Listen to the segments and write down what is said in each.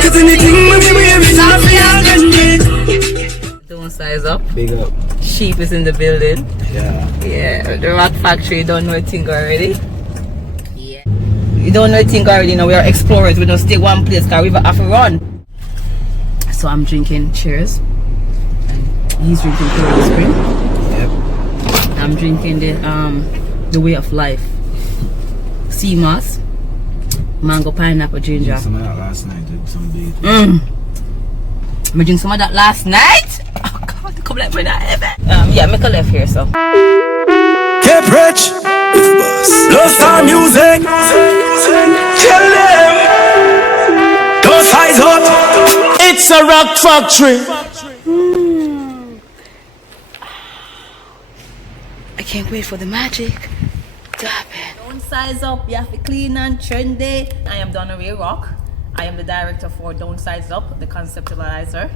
Cause anything when we wear it off, we are gonna Don't size up. Big up. Sheep is in the building. Yeah. Yeah, the rock factory. Don't know a thing already. Yeah. You don't know a thing already. Now we are explorers. We don't stay one place because we have to run. So I'm drinking. Cheers. And he's drinking Cold Spring. Yep. I'm drinking the Way of Life. Sea moss, mango, pineapple, ginger. Some of that last night, did some big. I drink some of that last night. Oh God, come let me not have it. Yeah, make a left here, so. Get rich, Low Star Music. Tell them, don't size up. It's a rock factory. I can't wait for the magic to happen. Don't size up, you have to clean and trendy. I am Donna Ray Rock. I am the director for Don't Size Up, the conceptualizer.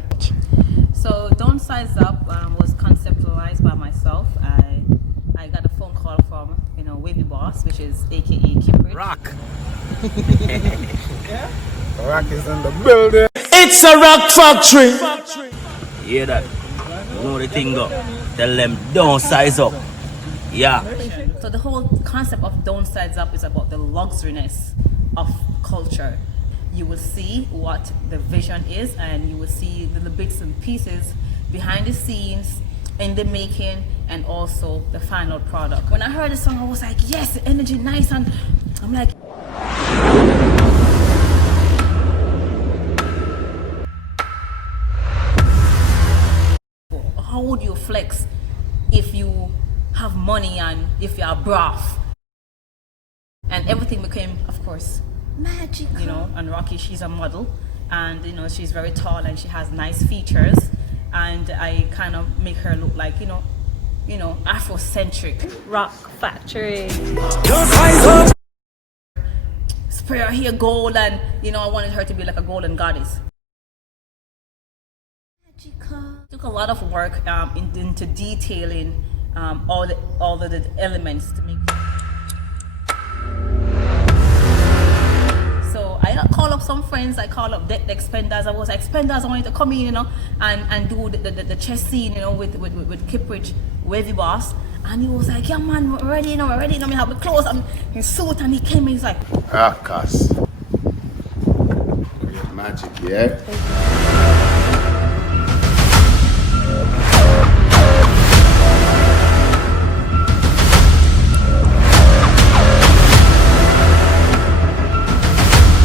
So Don't Size Up was conceptualized by myself. I got a phone call from Wavy Boss, which is aka Kiprit. Rock. Yeah. Rock is in the building. It's a rock factory. Hear that? You know the thing go. Tell them don't size up. Yeah. So the whole concept of Don't Size Up is about the luxuriness of culture. You will see what the vision is, and you will see the bits and pieces behind the scenes, in the making, and also the final product. When I heard the song, I was like, yes, the energy nice, and I'm like, how would you flex if you have money and if you are broth? And everything became, of course, magical. And Rocky, she's a model, and she's very tall and she has nice features, and I kind of make her look like Afrocentric. Rock factory. Don't size up. Spray her hair gold, and I wanted her to be like a golden goddess. Magical. Took a lot of work into detailing all the elements to make. So I call up some friends. I call up the Expenders. I was like, Expenders, I want you to come in, and do the chess scene, with Kiprit, Wavy Boss. And he was like, yeah man, we're ready, we're ready. We have the clothes, I'm in suit, and he came in, he's like, Cuz. Magic, yeah?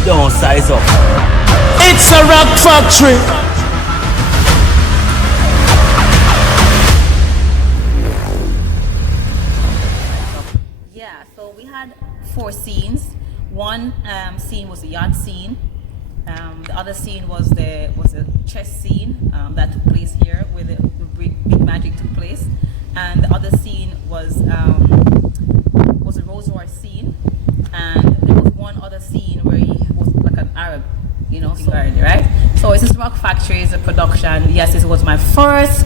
Don't size up. It's a rock factory. yeah. So we had 4 scenes. One scene was the yacht scene. The other scene was the chess scene that took place here, where the big magic took place, and the other scene was a Rose War scene, and there was one other scene where he was like an Arab, right? So it's this Rock Factory is a production. Yes, this was my first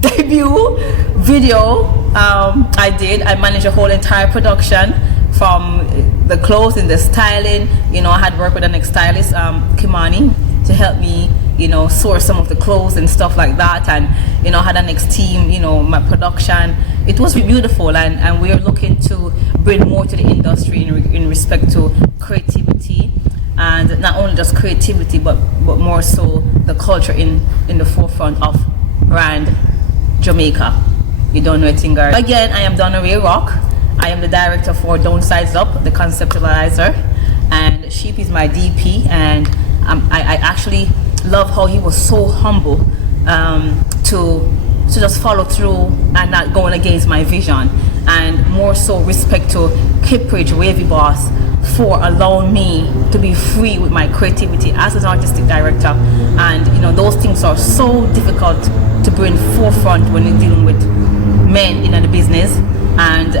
debut video. I managed a whole entire production, from the clothing, the styling. I had worked with an next stylist, Kimani, to help me, source some of the clothes and stuff like that. And, I had a next team, my production. It was beautiful, and we're looking to bring more to the industry in respect to creativity, and not only just creativity, but more so the culture in the forefront of brand Jamaica. You don't know a thing, girl. Again, I am Donna Ray Rock. I am the director for Don't Size Up, the conceptualizer, and Sheep is my DP, and I actually love how he was so humble to just follow through and not going against my vision, and more so respect to Kiprit, Wavy Boss, for allowing me to be free with my creativity as an artistic director. And those things are so difficult to bring forefront when you're dealing with men in the business, and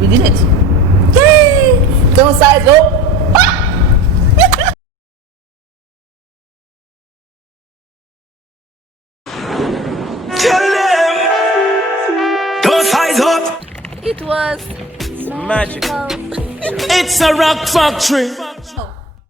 we did it. Yay! Don't size up. Tell them, don't size up. It was Magic. It's a rock factory.